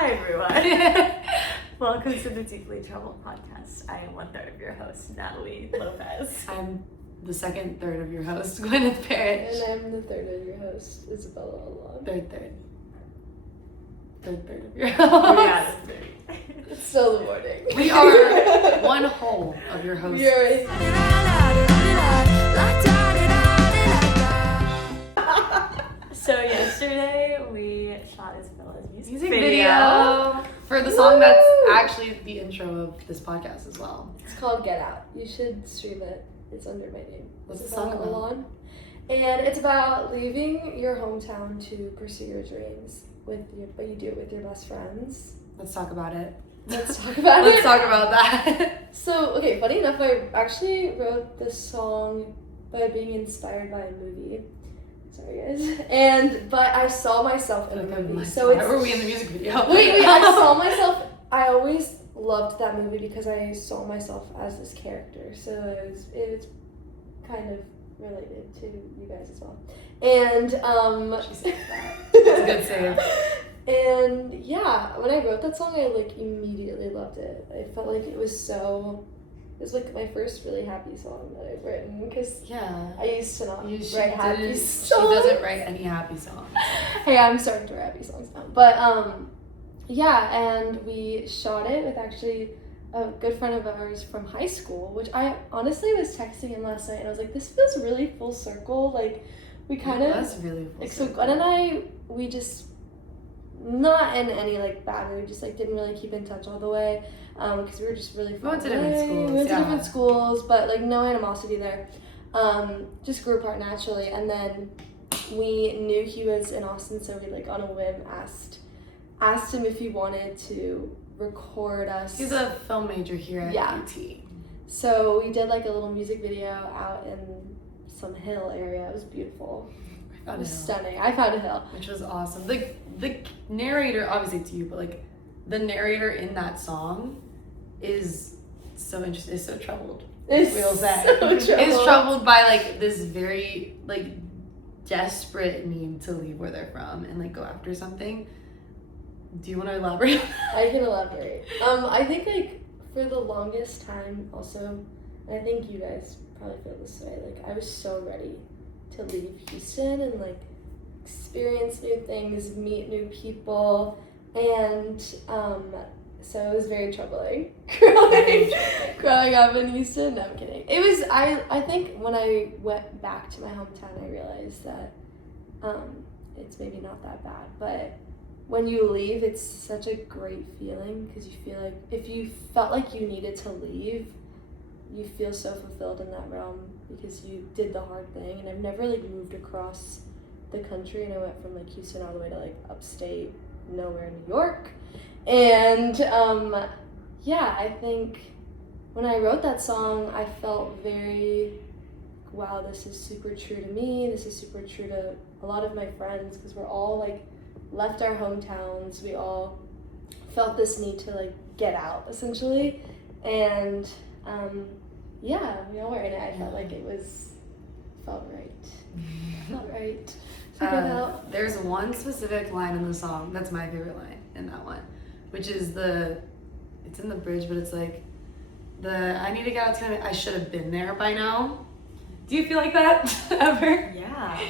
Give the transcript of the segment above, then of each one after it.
Hi everyone. Welcome to the Deeply Troubled podcast. I am 1/3 of your host, Natalie Lopez. I'm the second third of your host, Gwyneth Parrish. And I'm the third of your host, Isabella Alon. Third of your host. Oh yeah, it's very. It's still the morning. We are one whole of your hosts. We are. So yesterday we shot Isabella's Music video for the song that's actually the intro of this podcast as well. It's called Get Out. You should stream it. It's under my name. What's the Isabella song about? Alon. And it's about leaving your hometown to pursue your dreams but you do it with your best friends. Let's talk about it. Let's talk about Let's talk about that. So, okay, funny enough, I actually wrote this song by being inspired by a movie. Sorry, guys. But I saw myself in the movie. So why were we in the music video? Wait, I saw myself. I always loved that movie because I saw myself as this character. So it's kind of related to you guys as well. And She said that. That's a good save. And yeah, when I wrote that song, I immediately loved it. I felt like it was my first really happy song that I've written because I used to not write happy songs. She doesn't write any happy songs. Hey, I'm starting to write happy songs now. But and we shot it with actually a good friend of ours from high school, which I honestly was texting him last night and I was like, this feels really full circle. We kind of That's really full circle. So Gwen and we just not in any bad way, we just didn't really keep in touch all the way because we were just really far We went to different schools. We went to different schools, but no animosity there. Just grew apart naturally, and then we knew he was in Austin, so we on a whim asked him if he wanted to record us. He's a film major here at UT. So we did a little music video out in some hill area. It was beautiful. It was stunning. I found a hill, which was awesome. The narrator, obviously to you, but the narrator in that song is so interesting. Is so troubled. It's we'll say. so troubled. Is troubled by this very desperate need to leave where they're from and go after something. Do you want to elaborate? I can elaborate. I think for the longest time also, and I think you guys probably feel this way, I was so ready to leave Houston and experience new things, meet new people, and so it was very troubling growing up in Houston. No, I'm kidding. It was I think when I went back to my hometown, I realized that it's maybe not that bad, but when you leave, it's such a great feeling because you feel like if you felt like you needed to leave, you feel so fulfilled in that realm because you did the hard thing. And I've never moved across the country, and I went from Houston all the way to upstate nowhere in New York. And I think when I wrote that song, I felt very, wow, this is super true to me. This is super true to a lot of my friends because we're all left our hometowns. We all felt this need to get out essentially, and we all were in it. I felt like it felt right. Figured out. There's one specific line in the song that's my favorite line in that one, which is it's in the bridge, but it's I need to get out to I should have been there by now. Do you feel like that ever? Yeah.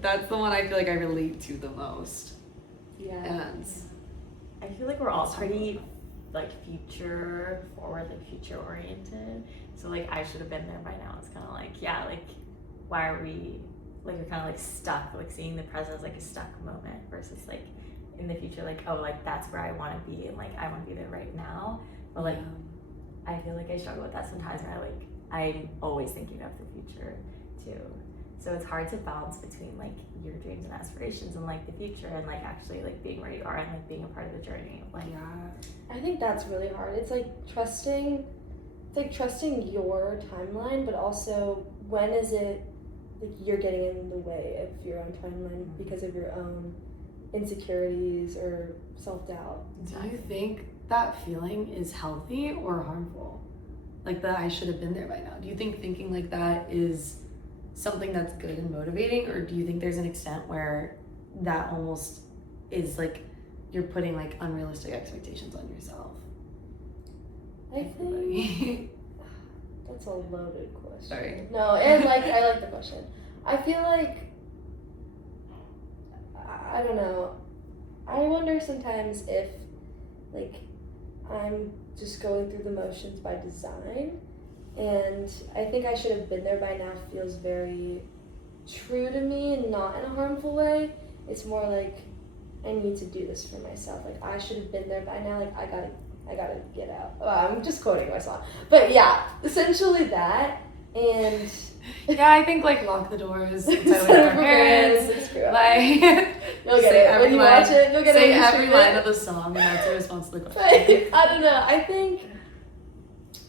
That's the one I feel like I relate to the most. Yeah. And I feel like we're all pretty future forward, future oriented. So I should have been there by now. It's kind of why are we you're kind of stuck, seeing the present as a stuck moment versus in the future, that's where I want to be and I want to be there right now. But I feel I struggle with that sometimes where I'm always thinking of the future too. So it's hard to balance between your dreams and aspirations and the future and actually being where you are and being a part of the journey. I think that's really hard. It's trusting your timeline, but also when is it you're getting in the way of your own timeline because of your own insecurities or self-doubt. Do you think that feeling is healthy or harmful? That I should have been there by now. Do you think thinking like that is something that's good and motivating, or do you think there's an extent where that almost is you're putting like unrealistic expectations on yourself? I think that's a loaded question. Sorry. No, and like I like the question. I feel like I don't know. I wonder sometimes if like I'm just going through the motions by design, and I think I should have been there by now feels very true to me and not in a harmful way. It's more like I need to do this for myself. Like I should have been there by now. Like I gotta get out. I'm just quoting myself, but yeah, essentially that. And yeah, I think like lock the doors, silent our parents, like you'll get it when you watch it. You'll get say it. Say every line of the song, and that's your response to the question. Right. I don't know.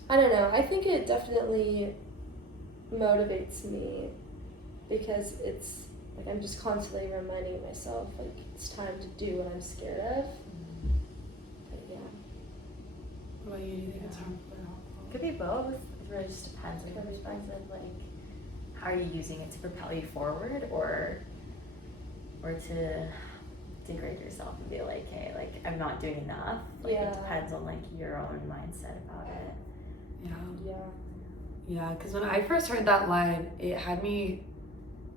I don't know. I think it definitely motivates me because it's like I'm just constantly reminding myself like it's time to do what I'm scared of. But yeah. What about you? Do you think it's harmful or helpful? Could be both. It really just depends on your perspective. Like, how are you using it to propel you forward, or to degrade yourself and be like, hey, like I'm not doing enough. Like Yeah. it depends on like your own mindset about it. Yeah, because when I first heard that line, it had me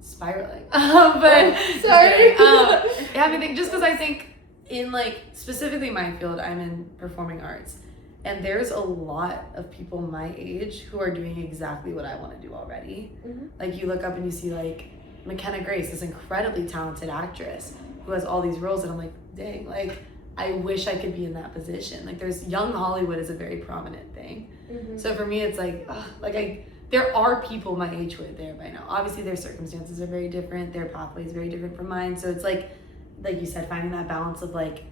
spiraling. But sorry. it had me think, just because I think in like specifically my field, I'm in performing arts, and there's a lot of people my age who are doing exactly what I want to do already. Mm-hmm. Like you look up and you see like McKenna Grace, this incredibly talented actress who has all these roles, and I'm like, dang, like I wish I could be in that position. Like there's young Hollywood is a very prominent thing. Mm-hmm. So for me, it's like, there are people my age who are there by now. Obviously, their circumstances are very different. Their pathway is very different from mine. So it's like you said, finding that balance of like,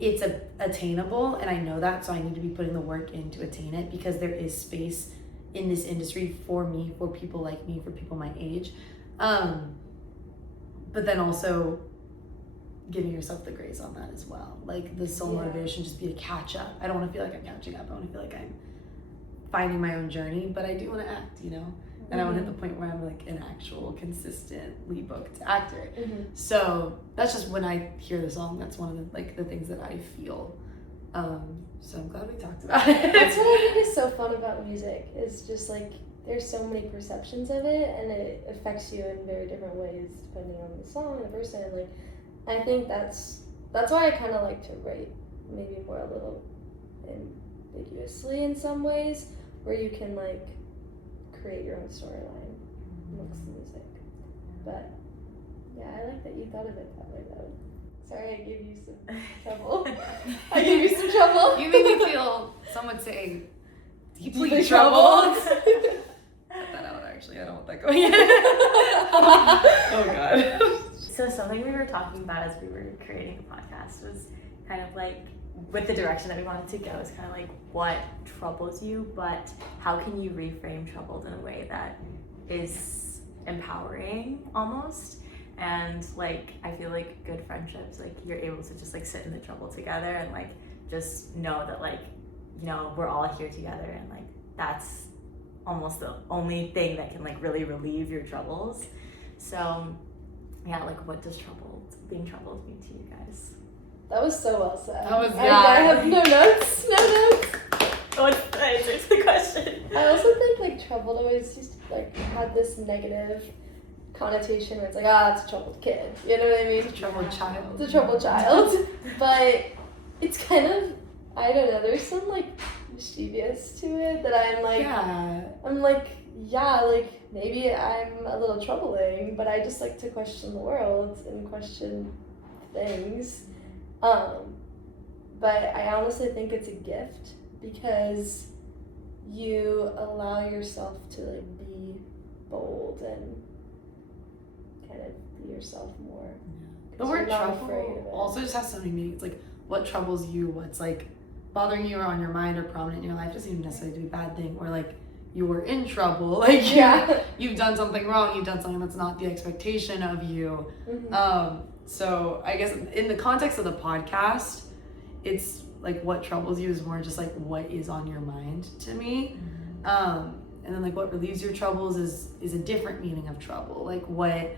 it's attainable, and I know that, so I need to be putting the work in to attain it because there is space in this industry for me, for people like me, for people my age. But then also giving yourself the grace on that as well. Like the sole motivation just be to catch up. I don't want to feel like I'm catching up. I want to feel like I'm finding my own journey, but I do want to act, you know? And I want to hit the point where I'm like an actual consistently booked actor. Mm-hmm. So that's just when I hear the song, that's one of the like the things that I feel. So I'm glad we talked about it. That's what I think is so fun about music, is just like there's so many perceptions of it, and it affects you in very different ways depending on the song and the person. Like I think that's why I kind of like to write maybe more a little ambiguously in some ways, where you can like create your own storyline amongst the music. But yeah, I like that you thought of it that way though. Sorry, I gave you some trouble. I gave you some trouble. You made me feel, some would say, deeply Deeply troubled. troubled. Cut that out, actually. I don't want that going in. Oh, God. So something we were talking about as we were creating a podcast was kind of like, with the direction that we wanted to go, is kind of like what troubles you, but how can you reframe troubled in a way that is empowering almost? And like I feel like good friendships, like you're able to just like sit in the trouble together and like just know that like, you know, we're all here together, and like that's almost the only thing that can like really relieve your troubles. So yeah, like what does being troubled mean to you guys? That was so well said. That was, I have no notes. What's the answer to the question? I also think like troubled always just like had this negative connotation where it's like, that's a troubled kid. You know what I mean? It's a troubled child. It's a troubled child. But it's kind of, I don't know, there's some like mischievous to it that I'm like, like maybe I'm a little troubling, but I just like to question the world and question things. But I honestly think it's a gift because you allow yourself to like be bold and kind of be yourself more. The word not afraid of trouble it. also just has so many meanings. Like what troubles you, what's like bothering you or on your mind or prominent in your life doesn't even necessarily do a bad thing, or like you were in trouble, like you've done something wrong, you've done something that's not the expectation of you. Mm-hmm. So I guess in the context of the podcast, it's like what troubles you is more just like what is on your mind to me. And then like what relieves your troubles is a different meaning of trouble. Like what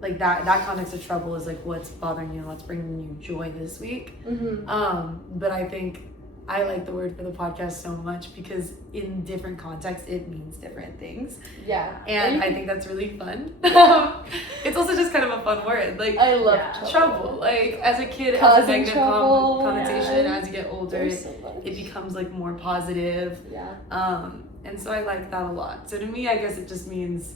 like that context of trouble is like what's bothering you and what's bringing you joy this week. But I think I like the word for the podcast so much because in different contexts it means different things. Yeah. And I think that's really fun. It's also just kind of a fun word. Like I love trouble. Like as a kid it has a Causing negative trouble. connotation. Yeah. As you get older it becomes like more positive. Yeah. And so I like that a lot. So to me I guess it just means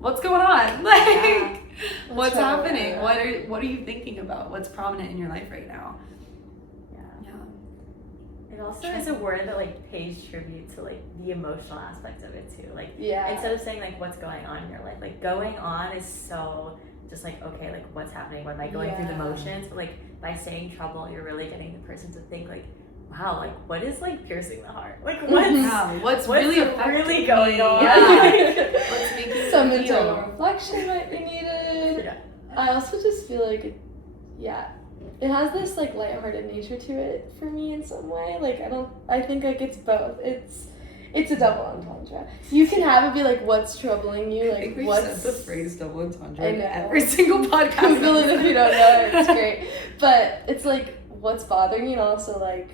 what's going on? Like what's happening? What are you thinking about? What's prominent in your life right now? It also is a word that like pays tribute to like the emotional aspect of it too. Like instead of saying like what's going on in your life, like going on is so just like okay, like what's happening? What am I going through the motions? But like by saying trouble, you're really getting the person to think like, wow, like what is like piercing the heart? Like what's really going on? Yeah. What's making some you feel? internal reflection might be needed. Yeah. I also just feel like it has this like lighthearted nature to it for me in some way. Like I think like it's both. It's a double entendre. You can have it be like what's troubling you, like we what's said the phrase double entendre I in know. every single podcast. Google it if you don't know. It's great. But it's like what's bothering you and also like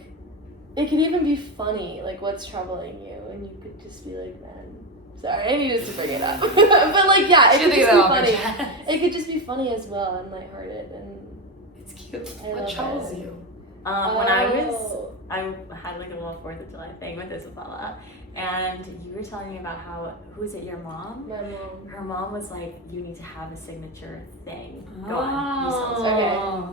it could even be funny, like what's troubling you, and you could just be like, man, sorry, I needed to bring it up. But like it could just be funny. It could just be funny as well and lighthearted and it's cute. I What love troubles it. you? When I had like a little 4th of July thing with Isabella, and you were telling me about how, who is it, your mom? My mom. Her mom was like, you need to have a signature thing. Go Oh. on. You sound so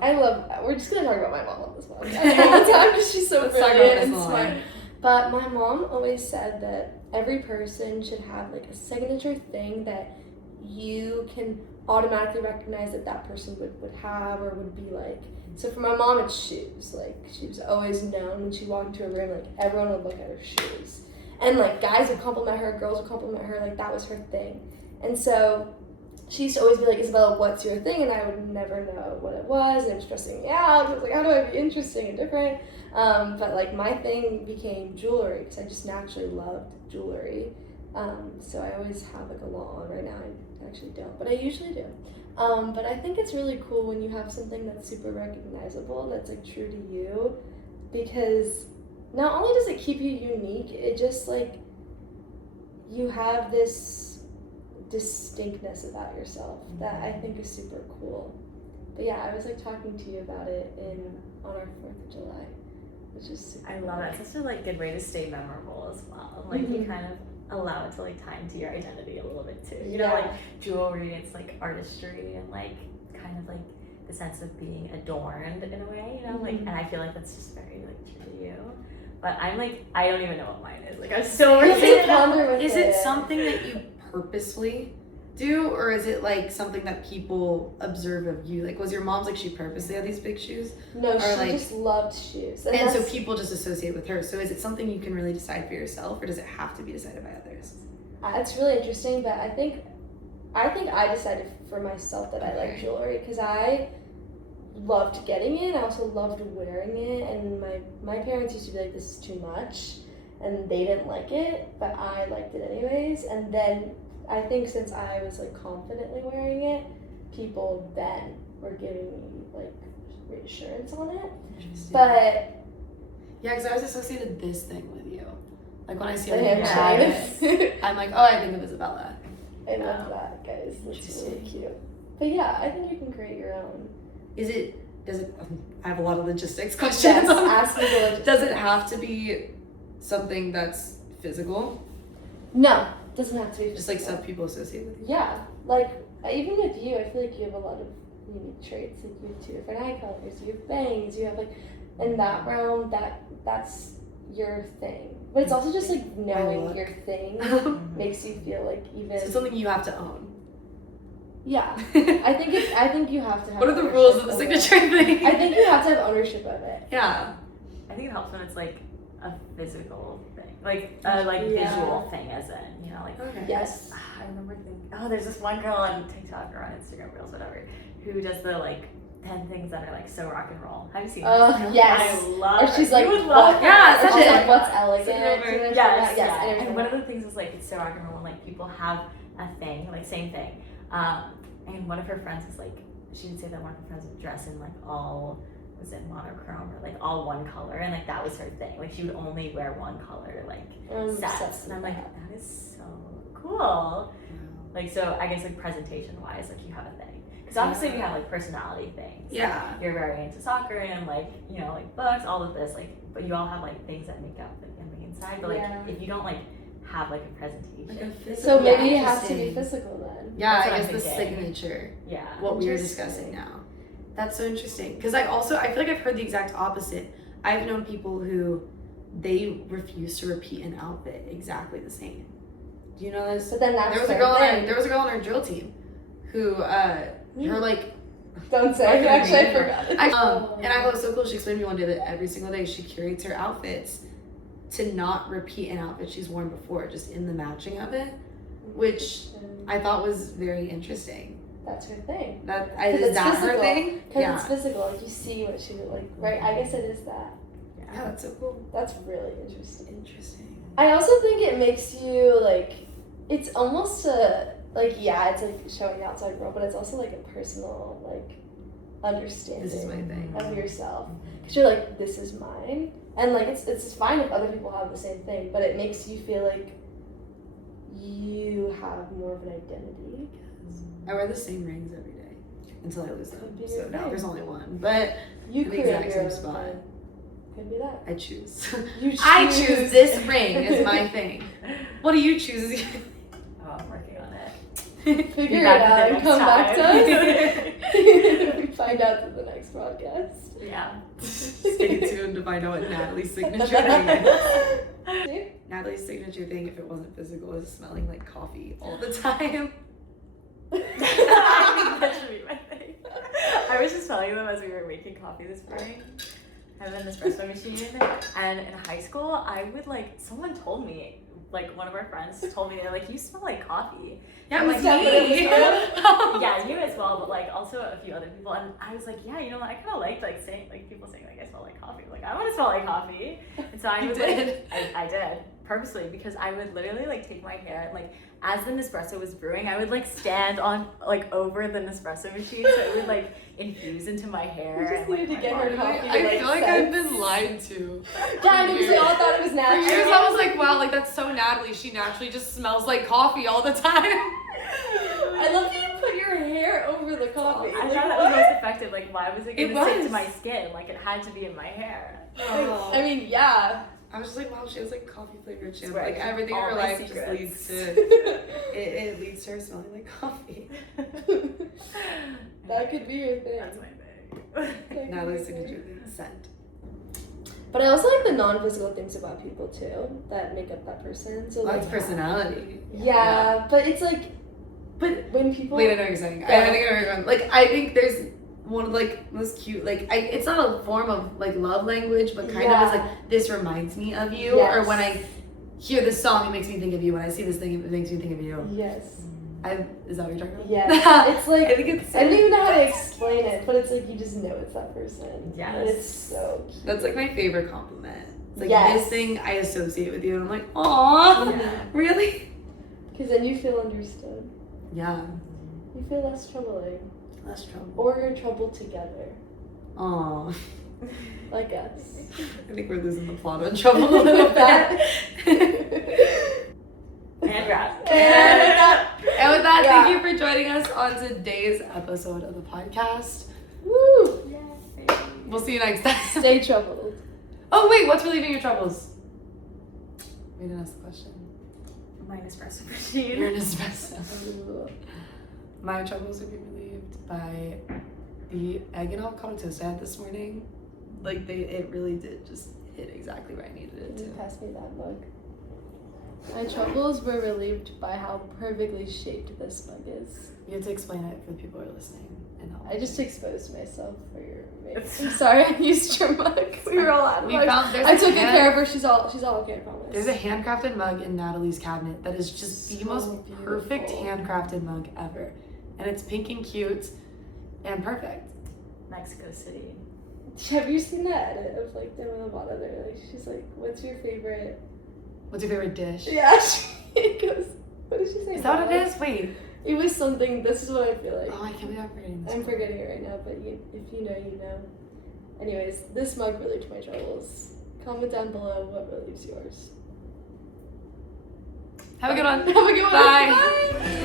Okay. We're just gonna talk about my mom on this one all the time because she's so Let's talk brilliant about and this smart. one. But my mom always said that every person should have like a signature thing that you can automatically recognize that person would have or would be like. So for my mom, it's shoes. Like she was always known when she walked into a room, like everyone would look at her shoes. And like guys would compliment her, girls would compliment her, like that was her thing. And so she used to always be like, Isabella, what's your thing? And I would never know what it was, and it was stressing me out. I was like, how do I be interesting and different? But like my thing became jewelry because I just naturally loved jewelry. So I always have like a lot on. Right now I actually don't, but I usually do. But I think it's really cool when you have something that's super recognizable, that's like true to you, because not only does it keep you unique, it just like you have this distinctness about yourself that I think is super cool. But yeah, I was like talking to you about it on our 4th of July, which is super I love it. It's such a like good way to stay memorable as well. Like you kind of allow it to like tie into your identity a little bit too. You know, like jewelry, it's like artistry and like kind of like the sense of being adorned in a way, you know, like, and I feel like that's just very like true to you. But I'm like, I don't even know what mine is. Like I'm still Is it something that you purposely do, or is it like something that people observe of you? Like, was your mom's like she purposely had these big shoes? No, or she like, just loved shoes. And so people just associate with her. So is it something you can really decide for yourself, or does it have to be decided by others? It's really interesting, but I think I decided for myself that I like jewelry because I loved getting it. I also loved wearing it, and my parents used to be like, this is too much, and they didn't like it, but I liked it anyways. And then I think since I was like confidently wearing it, people then were giving me like reassurance on it. But yeah, because I always associated this thing with you. Like when I see the other people have handshakes. it, I'm like, oh, I think of Isabella. I love that, guys. That's really cute. But yeah, I think you can create your own. Does it, I have a lot of logistics questions. Yes, ask me the logistics. Does it have to be something that's physical? No, doesn't have to be. Just like stuff people associate with you? Yeah, like even with you, I feel like you have a lot of unique traits. Like you have 2 different eye colors, you have bangs, you have like, in that realm, that's your thing. But it's also just like knowing your thing makes you feel like even. So something you have to own. Yeah, I think you have to have. What are the rules of the signature thing? I think you have to have ownership of it. Yeah. I think it helps when it's like a physical thing, like a visual thing, as in, you know, like. Okay. Yes. I remember thinking, there's this one girl on TikTok or on Instagram Reels, whatever, who does the like 10 things that are like so rock and roll. Have you seen this? Yes. I love Or she's it. like, You would love yeah, it. such she's a- like, what's elegant? Yes, yes. And one of the things is like it's so rock and roll when like people have a thing, like same thing. and one of her friends was like, she would say that one of her friends would dress in like all, was it monochrome or like all one color, and like that was her thing. Like she would only wear one color like sets, and I'm like, that is so cool. Like, so I guess like presentation wise, like you have a thing, because obviously we have like personality things. Yeah. Like, you're very into soccer and like, you know, like books, all of this, like, but you all have like things that make up like on the inside. But like if you don't like have like a presentation, so maybe it has to be physical then. Yeah, That's I what guess the I'm thinking. signature. Yeah. What we were discussing now. That's so interesting. Because I feel like I've heard the exact opposite. I've known people who they refuse to repeat an outfit exactly the same. Do you know this? But then that's there was a girl on our drill team who her like don't say. Actually, I forgot. And I thought it was so cool. She explained to me one day that every single day she curates her outfits to not repeat an outfit she's worn before, just in the matching of it, which I thought was very interesting. That's her thing. Is that physical. her thing? Because it's physical. Like you see what she would like, right? I guess it is that. Yeah, that's so cool. That's really interesting. Interesting. I also think it makes you like, it's almost a like it's like showing outside world, but it's also like a personal like understanding. This is my thing. Of yourself, because you're like, this is mine, and like it's fine if other people have the same thing, but it makes you feel like you have more of an identity. I wear the same rings every day until I lose them. Could be So your now thing. there's only one, but You in the create exact your same own spot. thing. Could be that. I choose. You choose. I choose this ring as my thing. What do you choose? Oh, I'm working on it. Figure it back out with and it come back to next us. We find out to the next podcast. Yeah. Stay tuned to find out what Natalie's signature thing is. Natalie's signature thing, if it wasn't physical, is smelling like coffee all the time. I think that should be my thing. I was just telling them as we were making coffee this morning. I have an espresso machine, and in high school, I would like, someone told me, like one of our friends told me, they're like, you smell like coffee. Yeah, I'm it was like, me. Yeah, you as well, but like also a few other people. And I was like, yeah, you know what? I kind of liked like saying, like people saying like I smell like coffee. Like I want to smell like coffee. And so I You would did? like, I did purposely, because I would literally like take my hair and like as the Nespresso was brewing, I would like stand on like over the Nespresso machine so it would like infuse into my hair. You just and, like, needed to my get her body. coffee. I feel like I've been lied to. Yeah, because we all thought it was For natural. years I was like, wow, like that's so Natalie. She naturally just smells like coffee all the time. I love that you put your hair over the coffee. I thought that was most effective. Like, why was it It gonna stick was. to my skin? Like, it had to be in my hair. I mean, yeah. I was just like, wow, she has like coffee flavored shampoo. Swear, Like everything in all her my life just secrets. leads to it leads to her smelling like coffee. That could be your thing. That's my thing. Natalie's signature thing, scent. But I also like the non-physical things about people too that make up that person. So That's like, personality. yeah, but it's like, but when people Wait, I know what you're saying. Yeah. I think I know what you're going. Like I think there's one of like most cute, like it's not a form of like love language, but kind of is like, this reminds me of you. Yes. Or when I hear this song, it makes me think of you. When I see this thing, it makes me think of you. Yes. Is that what you're talking about? Yes. It's like I think it's I don't even know how to explain it, but it's like you just know it's that person. Yes. And it's so cute. that's like my favorite compliment. It's like Yes. this thing I associate with you, and I'm like, aw, Yeah. really? Because then you feel understood. Yeah, You feel less troubling. less trouble. Or you're troubled together. Aw, Like us. I think we're losing the plot on trouble a little bit. And wrap. And with that, Yeah. thank you for joining us on today's episode of the podcast. Woo! We'll see you next time. Stay troubled. Oh wait, what's relieving your troubles? We didn't ask the question. My Nespresso machine. You're an espresso. My troubles would be relieved by the egg and avocado toast I had this morning. Like it really did just hit exactly where I needed it Can you to. pass me that mug? My troubles were relieved by how perfectly shaped this mug is. You have to explain it for the people who are listening. And help. I just exposed myself for your roommate. I'm sorry, I used your mug. We were all out of We mugs. found I took good care of her. She's all okay, I promise. There's a handcrafted mug in Natalie's cabinet that is just the So most perfect beautiful. handcrafted mug ever. And it's pink and cute and perfect. Mexico City. Have you seen that edit of like Demi Lovato? They're like, she's like, "What's your favorite?" What's your favorite dish? Yeah, she goes, "What did she say?" Is that what it is? Wait. It was something. This is what I feel like. Oh, I can't be forgetting this. I'm forgetting it right now, but if you know, you know. Anyways, this mug relieved my troubles. Comment down below what relieves yours. Have a good one. Have a good one. Bye. Bye.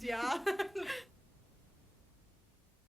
Yeah.